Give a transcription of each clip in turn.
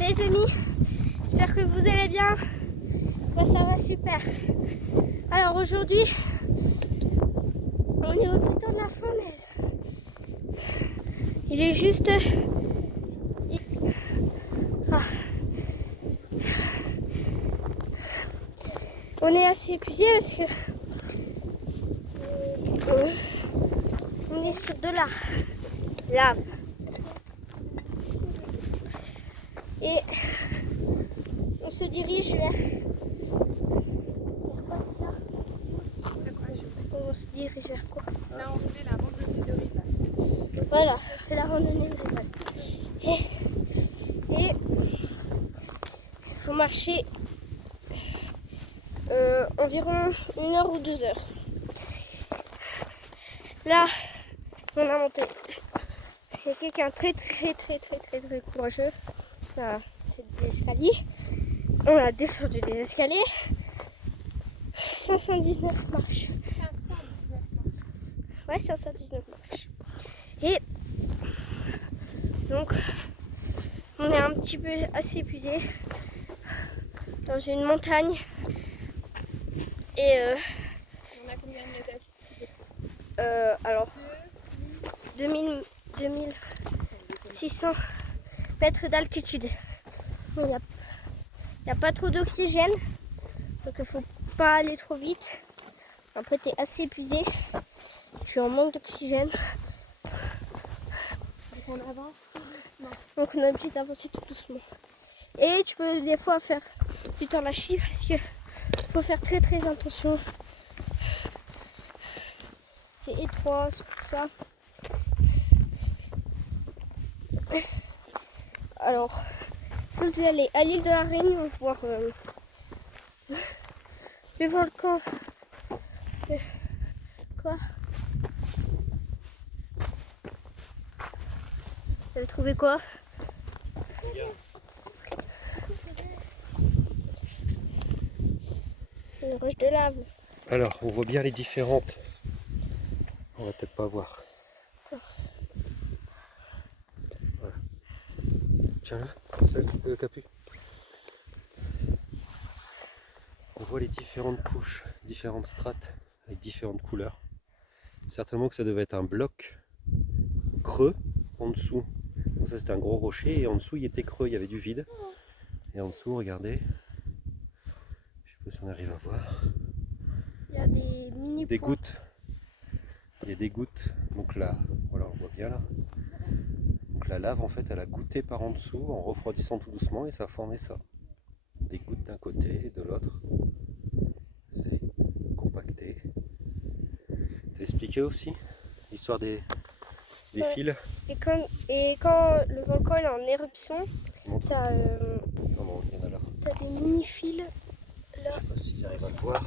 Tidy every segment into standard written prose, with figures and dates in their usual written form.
Les amis, j'espère que vous allez bien. Moi ça va super. Alors aujourd'hui, on est au piton de la fournaise. Il est juste... Ah. On est assez épuisé parce que on est sur de la lave. Et on se dirige vers quoi déjà? On se dirige vers quoi? Là on fait la randonnée de Rival. Voilà, c'est la randonnée de Rival. Et il faut marcher environ 1 heure ou 2 heures. Là, on a monté. Il y a quelqu'un très courageux. Là, c'est des escaliers. On a descendu des escaliers. 519 marches. 519 Ouais, 519 marches. Et donc, on est un petit peu assez épuisé dans une montagne. Et On a combien de mètres alors 2600 mètres d'altitude. Il n'y a pas trop d'oxygène, donc il ne faut pas aller trop vite. Après, tu es assez épuisé, tu es en manque d'oxygène. Donc on avance tout doucement. Donc on est obligé d'avancer tout doucement. Et tu peux des fois faire du temps la chie parce que faut faire très attention. C'est étroit, c'est tout ça. Alors, si vous allez à l'île de la Réunion voir le volcan. Quoi? Vous avez trouvé quoi? Une roche de lave. Alors, on voit bien les différentes. On va peut-être pas voir. Attends. Voilà. Tiens là, c'est le capu. On voit les différentes couches, différentes strates avec différentes couleurs. Certainement que ça devait être un bloc creux en dessous. Donc ça c'était un gros rocher et en dessous il était creux, il y avait du vide. Et en dessous, regardez, je sais pas si on arrive à voir. Il y a des mini Des points. gouttes. Il y a des gouttes. Donc là, voilà, on voit bien là. Donc la lave en fait elle a goûté par en dessous en refroidissant tout doucement et ça a formé ça. Des gouttes d'un côté et de l'autre. C'est compacté. T'as expliqué aussi l'histoire des Ouais. fils? Et quand le volcan est en éruption, Montre. t'as Non, il y en a là. des mini fils. Là, Je sais pas si j'arrive à le voir.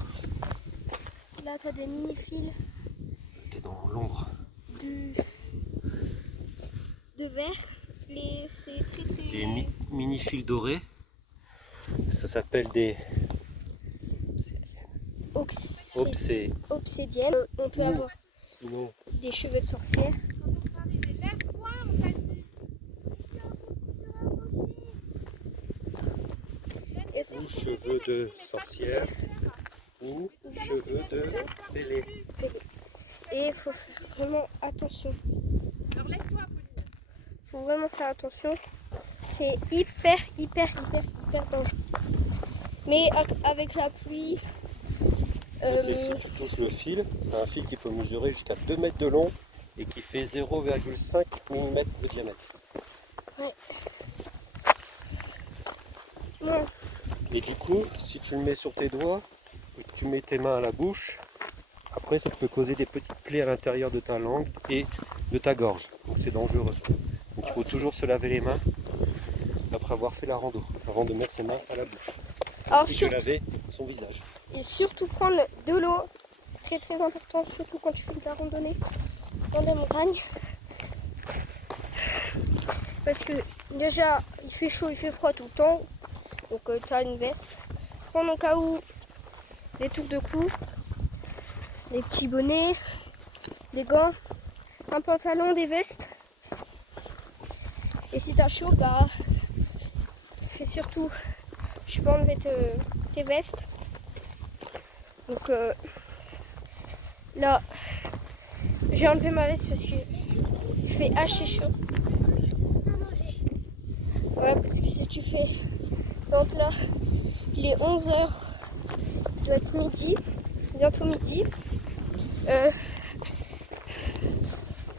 là t'as des mini fils T'es dans l'ombre. de verre. C'est très Des mini fils dorés. Ça s'appelle des obsidienne. On peut avoir Sinon, des cheveux de sorcière. Lève-toi, on t'a dit. ou cheveux de sorcière ou cheveux de bélé. Et il faut faire vraiment attention. Alors lève-toi, Pauline. Faut vraiment faire attention. C'est hyper dangereux. Mais avec la pluie, Si tu touches le fil, c'est un fil qui peut mesurer jusqu'à 2 mètres de long et qui fait 0,5 mm de diamètre. ouais. Et du coup, si tu le mets sur tes doigts et que tu mets tes mains à la bouche, après ça peut causer des petites plaies à l'intérieur de ta langue et de ta gorge. Donc c'est dangereux. Donc il faut toujours se laver les mains après avoir fait la rando, avant de mettre ses mains à la bouche. Alors, Ainsi que laver son visage. Et surtout prendre de l'eau, très important, surtout quand tu fais de la randonnée dans des montagnes. Parce que déjà, il fait chaud, il fait froid tout le temps. Donc tu as une veste. Prends au cas où des touffes de cou, des petits bonnets, des gants, un pantalon, des vestes. Et si tu as chaud, bah surtout, je peux enlever tes vestes. Donc là, j'ai enlevé ma veste parce que il fait assez chaud. Ouais, parce que si tu fais... Donc là, il est 11h, il doit être midi, bientôt midi.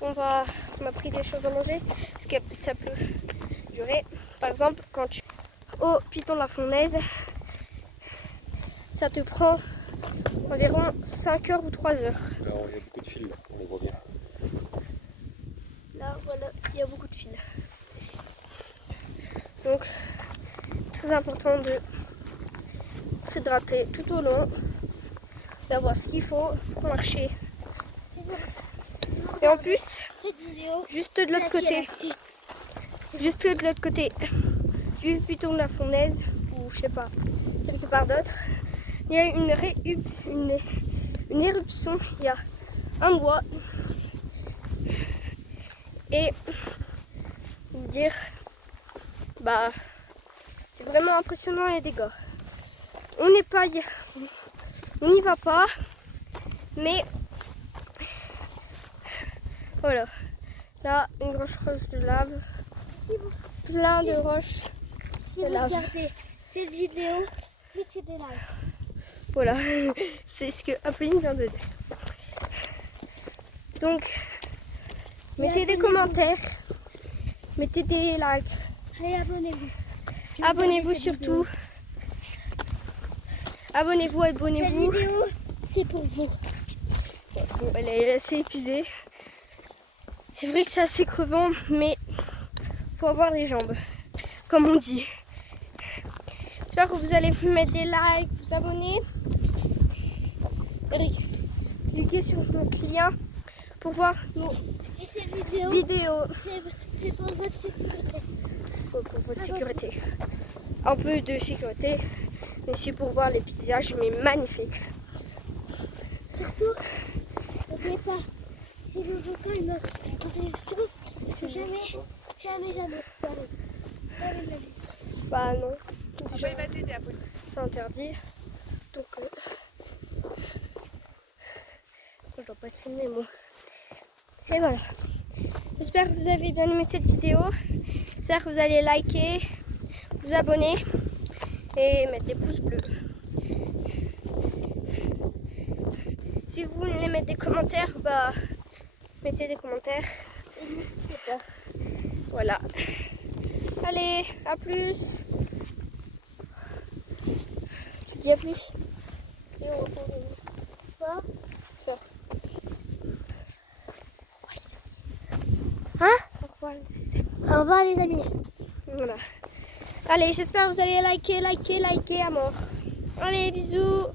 On m'a pris des choses à manger, parce que ça peut durer. Par exemple, quand tu au Piton de la Fournaise, ça te prend environ 5 heures ou 3 heures. Alors, il y a beaucoup de fils, là, on les voit bien. Là, voilà, il y a beaucoup de fils. Donc, c'est très important de s'hydrater tout au long, d'avoir ce qu'il faut pour marcher. Et en plus, juste de l'autre côté, du Piton de la Fournaise, ou je sais pas, quelque part d'autre, il y a une éruption, il y a un bois. Et vous dire, bah, c'est vraiment impressionnant les dégâts. On n'y va pas, mais voilà. Là, une grosse roche de lave, plein de roches de lave. Regardez, cette vidéo, c'est des lives. Voilà, c'est ce que Apolline vient de dire. Donc, mettez des commentaires, mettez des likes. Allez, abonnez-vous. Abonnez-vous surtout. Abonnez-vous. Cette vidéo, c'est pour vous. Bon, elle est assez épuisée. C'est vrai que c'est assez crevant, mais faut avoir les jambes, comme on dit. J'espère que vous allez mettre des likes, vous abonner. Eric, cliquez sur notre lien pour voir nos Et cette vidéo, vidéos. c'est pour votre sécurité. Pour votre sécurité. Un peu de sécurité, mais aussi pour voir les paysages, mais magnifiques. Surtout, n'oubliez pas, si le volcan il meurt, c'est jamais. Bah non, Déjà, il va t'aider, Apolline. c'est interdit. Donc, je dois pas te filmer moi. Et voilà. J'espère que vous avez bien aimé cette vidéo. J'espère que vous allez liker, vous abonner et mettre des pouces bleus. Si vous voulez mettre des commentaires, bah mettez des commentaires. Et n'hésitez pas. Voilà. Allez, à plus. Tu dis à plus. Et on reprend Quoi? ça. Hein? Au revoir les amis. Voilà. Allez, j'espère que vous allez liker à mort. Allez, bisous.